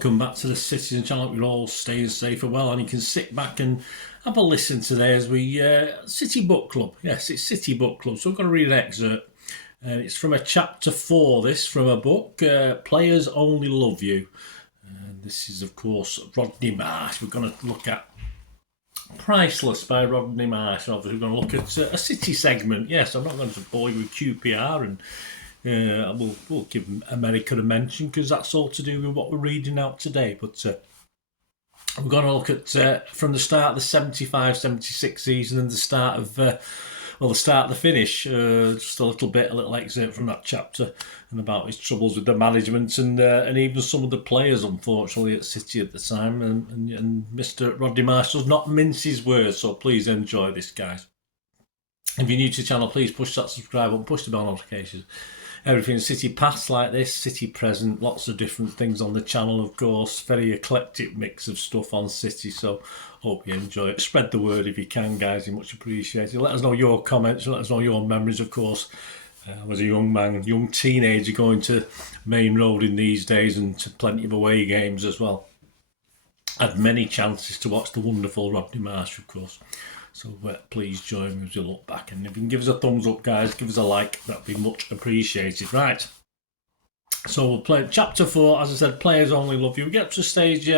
welcome back to the Citizen channel. We're all staying safe and well, and you can sit back and have a listen today as we City Book Club. Yes, it's City Book Club. So I'm going to read an excerpt. It's from a chapter 4. This from a book, Players Only Love You. This is, of course, Rodney Marsh. We're going to look at Priceless by Rodney Marsh. Obviously, we're going to look at a City segment. Yes, I'm not going to bore you with QPR and. We'll give America a mention because that's all to do with what we're reading out today. But we're going to look at from the start of the 75-76 season and the start of the finish. Just a little excerpt from that chapter and about his troubles with the management and even some of the players, unfortunately, at City at the time. And Mr. Rodney Marsh does not mince his words, so please enjoy this, guys. If you're new to the channel, please push that subscribe button, push the bell notifications. Everything City past like this, City present, lots of different things on the channel, of course. Very eclectic mix of stuff on City, so hope you enjoy it. Spread the word if you can, guys, you're much appreciated. Let us know your comments, let us know your memories, of course. I was a young teenager going to Main Road in these days and to plenty of away games as well. Had many chances to watch the wonderful Rodney Marsh, of course. So please join me as you look back. And if you can give us a thumbs up, guys, give us a like, that'd be much appreciated. Right. So we'll play chapter 4. As I said, Players Only Love You. We get to the stage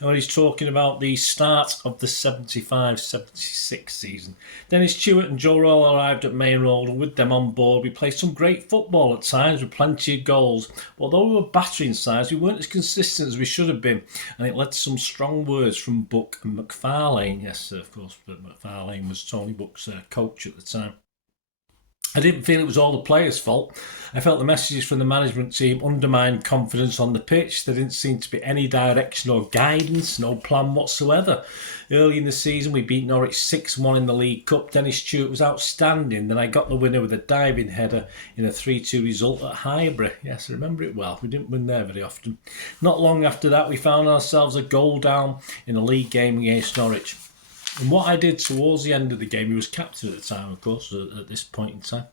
when he's talking about the start of the 75-76 season. Dennis Stewart and Joe Roll arrived at Main Road, and with them on board, we played some great football at times with plenty of goals. Although we were battering sides, we weren't as consistent as we should have been, and it led to some strong words from Buck and McFarlane. Yes, of course, but McFarlane was Tony Buck's coach at the time. I didn't feel it was all the players' fault. I felt the messages from the management team undermined confidence on the pitch. There didn't seem to be any direction or guidance, no plan whatsoever. Early in the season, we beat Norwich 6-1 in the League Cup. Dennis Stewart was outstanding. Then I got the winner with a diving header in a 3-2 result at Highbury. Yes, I remember it well. We didn't win there very often. Not long after that, we found ourselves a goal down in a league game against Norwich. And what I did towards the end of the game, he was captain at the time, of course, at this point in time.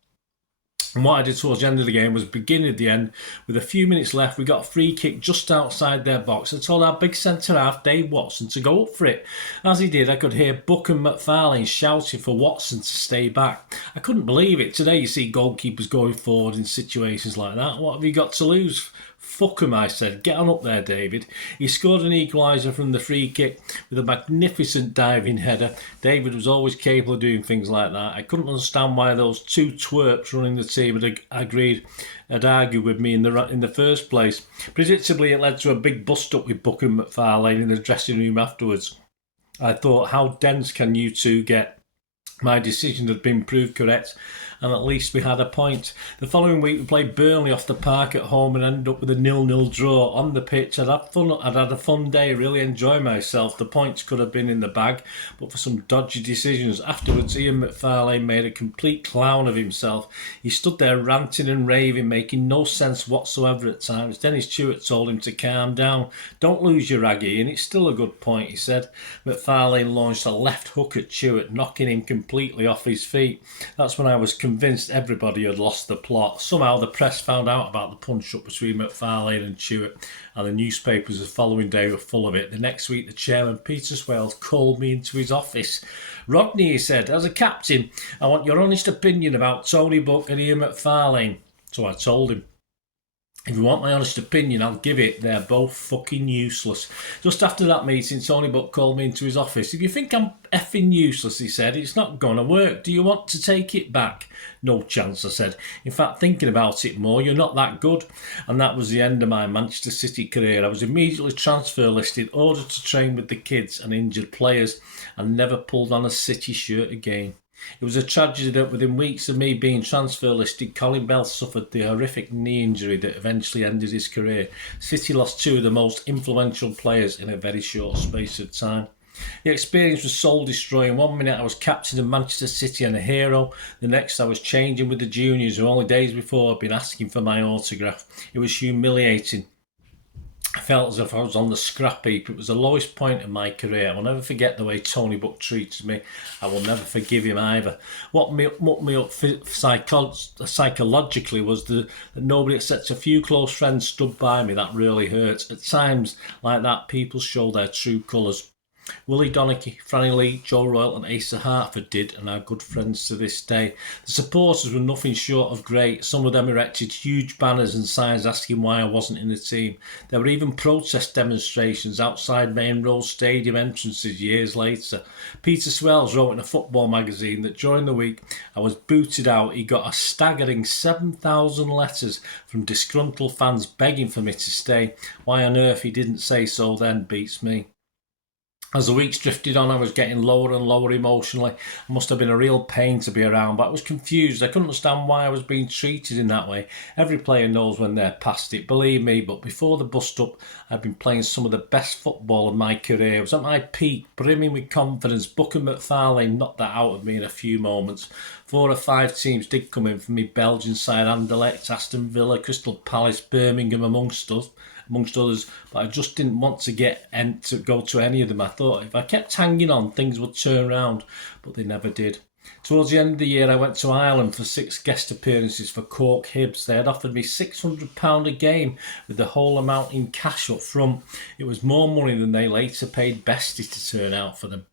And what I did towards the end of the game was beginning at the end, with a few minutes left, we got a free kick just outside their box. I told our big centre-half, Dave Watson, to go up for it. As he did, I could hear Buck and McFarlane shouting for Watson to stay back. I couldn't believe it. Today you see goalkeepers going forward in situations like that. What have you got to lose? Fuck him, I said. Get on up there, David. He scored an equaliser from the free kick with a magnificent diving header. David was always capable of doing things like that. I couldn't understand why those two twerps running the team had argued with me in the first place. Predictably, it led to a big bust-up with Buck and McFarlane in the dressing room afterwards. I thought, how dense can you two get? My decision had been proved correct, and at least we had a point. The following week, we played Burnley off the park at home and ended up with a 0-0 draw on the pitch. I'd had a fun day, really enjoyed myself. The points could have been in the bag, but for some dodgy decisions. Afterwards, Ian McFarlane made a complete clown of himself. He stood there ranting and raving, making no sense whatsoever at times. Dennis Stewart told him to calm down. Don't lose your rag, Ian. It's still a good point, he said. McFarlane launched a left hook at Stewart, knocking him completely off his feet. That's when I was convinced everybody had lost the plot. Somehow the press found out about the punch-up between McFarlane and Stewart, and the newspapers the following day were full of it. The next week, the chairman, Peter Swales, called me into his office. Rodney, he said, as a captain, I want your honest opinion about Tony Buck and Ian McFarlane. So I told him, if you want my honest opinion, I'll give it. They're both fucking useless. Just after that meeting, Tony Buck called me into his office. If you think I'm effing useless, he said, it's not going to work. Do you want to take it back? No chance, I said. In fact, thinking about it more, you're not that good. And that was the end of my Manchester City career. I was immediately transfer listed, ordered to train with the kids and injured players, and never pulled on a City shirt again. It was a tragedy that within weeks of me being transfer listed, Colin Bell suffered the horrific knee injury that eventually ended his career. City lost two of the most influential players in a very short space of time. The experience was soul-destroying. 1 minute I was captain of Manchester City and a hero. The next I was changing with the juniors who only days before had been asking for my autograph. It was humiliating. I felt as if I was on the scrap heap. It was the lowest point in my career. I will never forget the way Tony Buck treated me. I will never forgive him either. What mucked me up psychologically was that nobody except a few close friends stood by me. That really hurt. At times like that, people show their true colours. Willie Donachie, Franny Lee, Joe Royle and Asa Hartford did and are good friends to this day. The supporters were nothing short of great. Some of them erected huge banners and signs asking why I wasn't in the team. There were even protest demonstrations outside Main Road Stadium entrances years later. Peter Swells wrote in a football magazine that during the week I was booted out. He got a staggering 7,000 letters from disgruntled fans begging for me to stay. Why on earth he didn't say so then beats me. As the weeks drifted on, I was getting lower and lower emotionally. It must have been a real pain to be around, but I was confused. I couldn't understand why I was being treated in that way. Every player knows when they're past it, believe me, but before the bust-up, I'd been playing some of the best football of my career. I was at my peak, brimming with confidence. Buck and McFarlane knocked that out of me in a few moments. 4 or 5 teams did come in for me, Belgian side, Anderlecht, Aston Villa, Crystal Palace, Birmingham, amongst others, but I just didn't want to go to any of them. I thought if I kept hanging on, things would turn around, but they never did. Towards the end of the year, I went to Ireland for 6 guest appearances for Cork Hibs. They had offered me £600 a game with the whole amount in cash up front. It was more money than they later paid Bestie to turn out for them.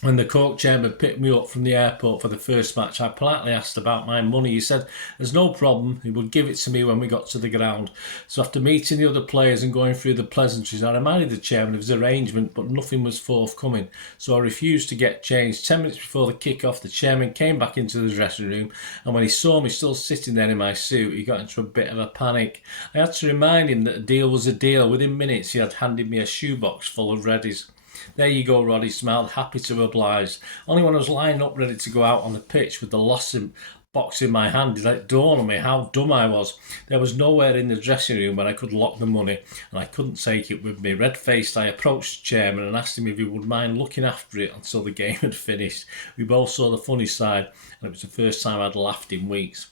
When the Cork chairman picked me up from the airport for the first match, I politely asked about my money. He said there's no problem, he would give it to me when we got to the ground. So after meeting the other players and going through the pleasantries, I reminded the chairman of his arrangement, but nothing was forthcoming. So I refused to get changed. 10 minutes before the kick-off, the chairman came back into the dressing room, and when he saw me still sitting there in my suit, he got into a bit of a panic. I had to remind him that a deal was a deal. Within minutes, he had handed me a shoebox full of Reddies. There you go, Rod, he smiled, happy to oblige. Only when I was lying up ready to go out on the pitch with the box in my hand did it dawn on me how dumb I was. There was nowhere in the dressing room where I could lock the money, and I couldn't take it with me. Red-faced, I approached the chairman and asked him if he would mind looking after it until the game had finished. We both saw the funny side, and it was the first time I'd laughed in weeks.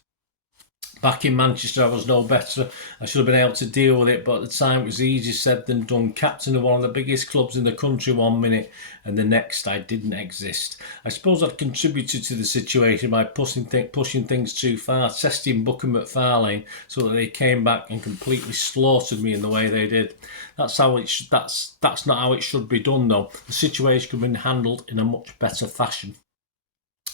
Back in Manchester, I was no better. I should have been able to deal with it, but at the time it was easier said than done. Captain of one of the biggest clubs in the country 1 minute, and the next I didn't exist. I suppose I'd contributed to the situation by pushing things too far, testing Buck and McFarlane so that they came back and completely slaughtered me in the way they did. That's not how it should be done, though. The situation could have been handled in a much better fashion.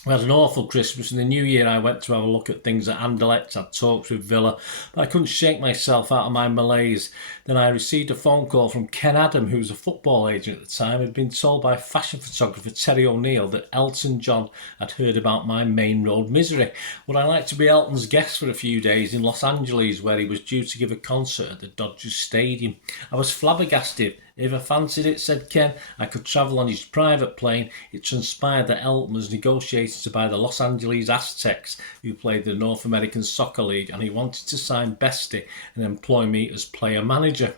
We had an awful Christmas. In the new year, I went to have a look at things at Anderlecht. I'd talked with Villa, but I couldn't shake myself out of my malaise. Then I received a phone call from Ken Adam, who was a football agent at the time. He'd been told by fashion photographer Terry O'Neill that Elton John had heard about my Main Road misery. Would I like to be Elton's guest for a few days in Los Angeles, where he was due to give a concert at the Dodgers Stadium? I was flabbergasted. If I fancied it, said Ken, I could travel on his private plane. It transpired that Elton was negotiating to buy the Los Angeles Aztecs, who played the North American Soccer League, and he wanted to sign Bestie and employ me as player manager.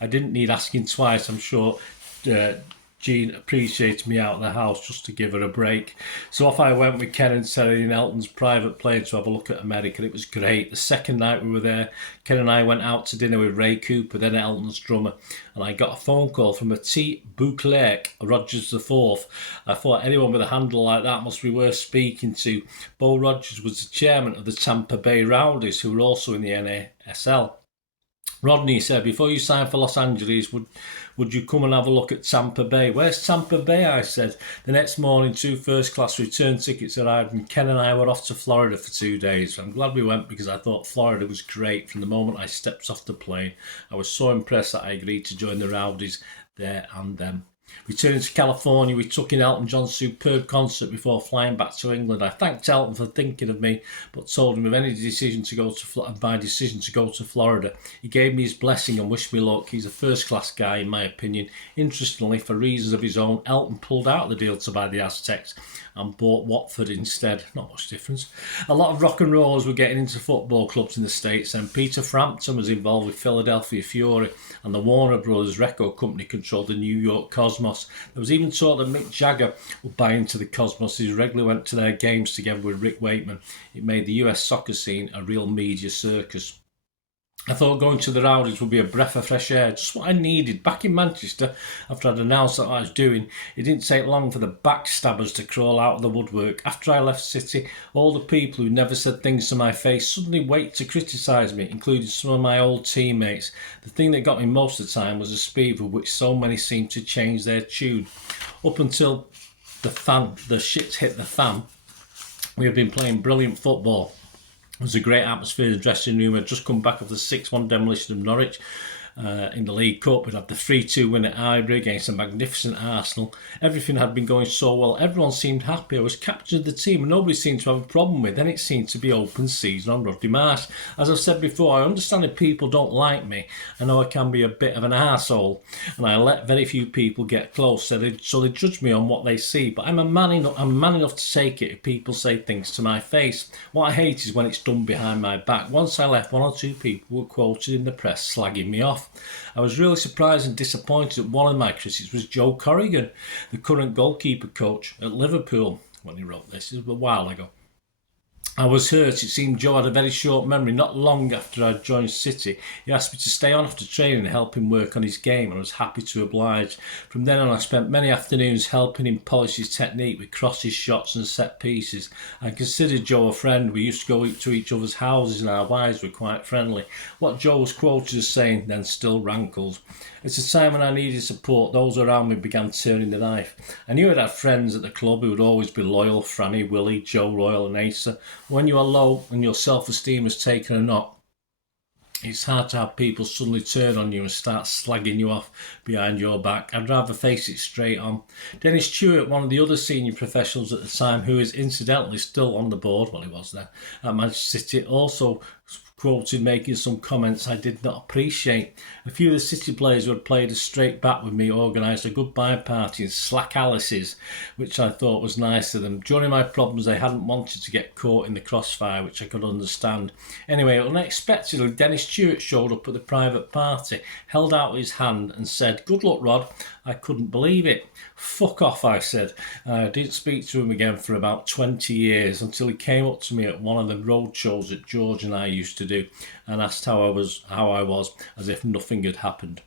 I didn't need asking twice, I'm sure. Jean appreciated me out of the house just to give her a break. So off I went with Ken and Terry in Elton's private plane to have a look at America. It was great. The second night we were there, Ken and I went out to dinner with Ray Cooper, then Elton's drummer, and I got a phone call from a T. Beauclerc, Rogers IV. I thought anyone with a handle like that must be worth speaking to. Bo Rogers was the chairman of the Tampa Bay Rowdies, who were also in the NASL. Rodney said, before you sign for Los Angeles, would you come and have a look at Tampa Bay? Where's Tampa Bay? I said. The next morning, 2 first-class return tickets arrived, and Ken and I were off to Florida for 2 days. I'm glad we went because I thought Florida was great from the moment I stepped off the plane. I was so impressed that I agreed to join the Rowdies there and then. Returning to California, we took in Elton John's superb concert before flying back to England. I thanked Elton for thinking of me, but told him of my decision to go to Florida. He gave me his blessing and wished me luck. He's a first-class guy, in my opinion. Interestingly, for reasons of his own, Elton pulled out the deal to buy the Aztecs and bought Watford instead. Not much difference. A lot of rock and rollers were getting into football clubs in the States, and Peter Frampton was involved with Philadelphia Fury, and the Warner Brothers record company controlled the New York Cosmos. There was even talk that Mick Jagger would buy into the Cosmos. He regularly went to their games together with Rick Wakeman. It made the US soccer scene a real media circus. I thought going to the Rowdies would be a breath of fresh air, just what I needed. Back in Manchester, after I'd announced that I was doing, it didn't take long for the backstabbers to crawl out of the woodwork. After I left City, all the people who never said things to my face suddenly wait to criticise me, including some of my old teammates. The thing that got me most of the time was the speed with which so many seemed to change their tune. Up until the shit hit the fan, we had been playing brilliant football. It was a great atmosphere in the dressing room. I'd just come back of the 6-1 demolition of Norwich in the League Cup. We'd had the 3-2 win at Highbury against a magnificent Arsenal. Everything had been going so well. Everyone seemed happy. I was captain of the team and nobody seemed to have a problem with. Then it seemed to be open season on Rodney Marsh. As I've said before, I understand if people don't like me. I know I can be a bit of an arsehole, and I let very few people get close, so they judge me on what they see. But I'm man enough to take it if people say things to my face. What I hate is when it's done behind my back. Once I left, 1 or 2 people were quoted in the press slagging me off. I was really surprised and disappointed that one of my critics was Joe Corrigan, the current goalkeeper coach at Liverpool, when he wrote this. It was a while ago. I was hurt. It seemed Joe had a very short memory. Not long after I joined City, he asked me to stay on after training and help him work on his game, and I was happy to oblige. From then on, I spent many afternoons helping him polish his technique with crosses, shots and set pieces. I considered Joe a friend. We used to go to each other's houses and our wives were quite friendly. What Joe was quoted as saying then still rankles. At a time when I needed support, those around me began turning the knife. I knew I'd have friends at the club who would always be loyal: Franny, Willie, Joe Royal and Asa. When you are low and your self-esteem is taken a knock, it's hard to have people suddenly turn on you and start slagging you off behind your back. I'd rather face it straight on. Dennis Stewart, one of the other senior professionals at the time, who is incidentally still on the board, well, he was there, at Manchester City, also quoted making some comments I did not appreciate. A few of the City players who had played a straight back with me organised a goodbye party in Slack Alice's, which I thought was nice of them. During my problems, they hadn't wanted to get caught in the crossfire, which I could understand. Anyway, unexpectedly, Dennis Stewart showed up at the private party, held out his hand and said, "Good luck, Rod." I couldn't believe it. "Fuck off," I said. I didn't speak to him again for about 20 years until he came up to me at one of the road shows that George and I used to do and asked how I was, as if nothing had happened.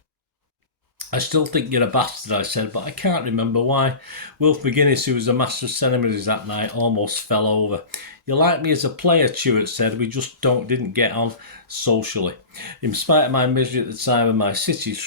"I still think you're a bastard," I said, but I can't remember why. Wilf McGuinness, who was the master of ceremonies that night, almost fell over. "You like me as a player," Stewart said. "We just didn't get on socially." In spite of my misery at the time and my City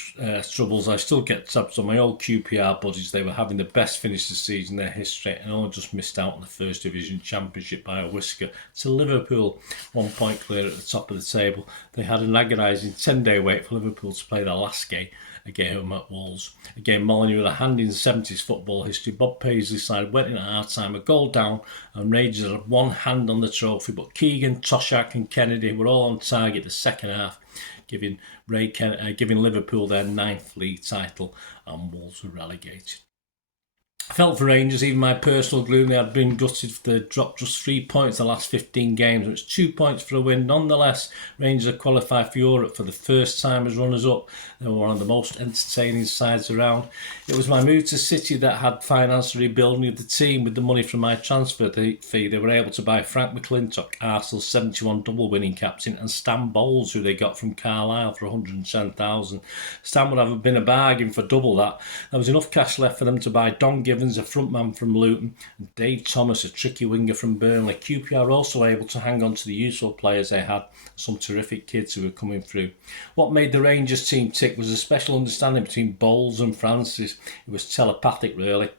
troubles, I still get tabs on my old QPR buddies. They were having the best finish of the season in their history and only just missed out on the First Division Championship by a whisker to Liverpool, 1 point clear at the top of the table. They had an agonising 10-day wait for Liverpool to play their last game again at Wolves. Again, Molyneux with a hand in 70s football history. Bob Paisley's side went in at half-time, a goal down, and Rangers had one hand on the trophy, but Keegan, Toshak and Kennedy were all on target the second half, giving Liverpool their 9th league title, and Wolves were relegated. I felt for Rangers, even my personal gloom. They had been gutted for the drop just 3 points in the last 15 games. It was 2 points for a win. Nonetheless, Rangers had qualified for Europe for the first time as runners-up. They were one of the most entertaining sides around. It was my move to City that had financed the rebuilding of the team. With the money from my transfer fee, they were able to buy Frank McClintock, Arsenal's 71 double-winning captain, and Stan Bowles, who they got from Carlisle for 110,000. Stan would have been a bargain for double that. There was enough cash left for them to buy Don Gibbons, a frontman from Luton, and Dave Thomas, a tricky winger from Burnley. QPR also able to hang on to the useful players they had, some terrific kids who were coming through. What made the Rangers team tick was a special understanding between Bowles and Francis. It was telepathic, really.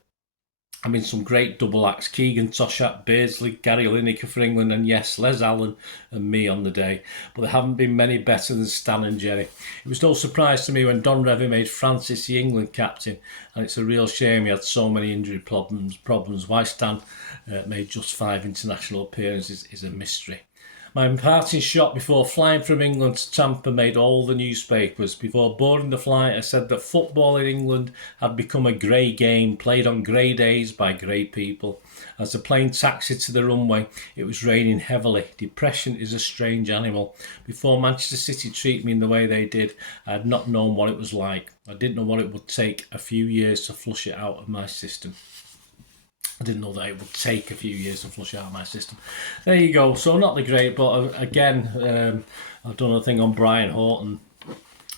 I mean, some great double acts: Keegan, Toshak, Beardsley, Gary Lineker for England, and yes, Les Allen and me on the day. But there haven't been many better than Stan and Jerry. It was no surprise to me when Don Revie made Francis the England captain, and it's a real shame he had so many injury problems. Why Stan made just 5 international appearances is a mystery. My parting shot before flying from England to Tampa made all the newspapers. Before boarding the flight, I said that football in England had become a grey game, played on grey days by grey people. As the plane taxied to the runway, it was raining heavily. Depression is a strange animal. Before Manchester City treated me in the way they did, I had not known what it was like. I didn't know what it would take a few years to flush it out of my system. I didn't know that it would take a few years to flush out my system. There you go. So not the great, but again, I've done a thing on Brian Horton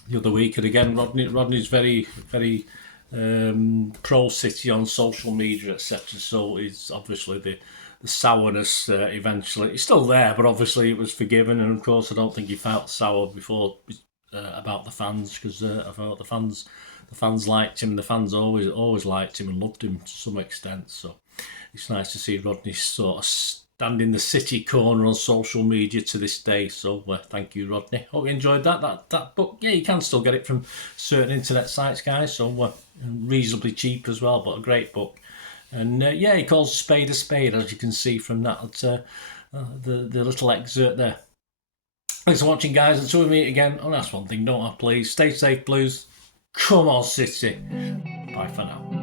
the other week, and again, Rodney's very, very pro City on social media, etc. So it's obviously the sourness eventually. It's still there, but obviously it was forgiven, and of course I don't think he felt sour before about the fans, because I thought the fans liked him. The fans always liked him and loved him to some extent. So it's nice to see Rodney sort of stand in the City corner on social media to this day. So thank you, Rodney. Hope you enjoyed that book. Yeah, you can still get it from certain internet sites, guys. So reasonably cheap as well, but a great book. And yeah, he calls a spade, as you can see from that the little excerpt there. Thanks for watching, guys. Until we meet again. Oh, that's one thing, don't I? Please stay safe, Blues. Come on, City. Bye for now.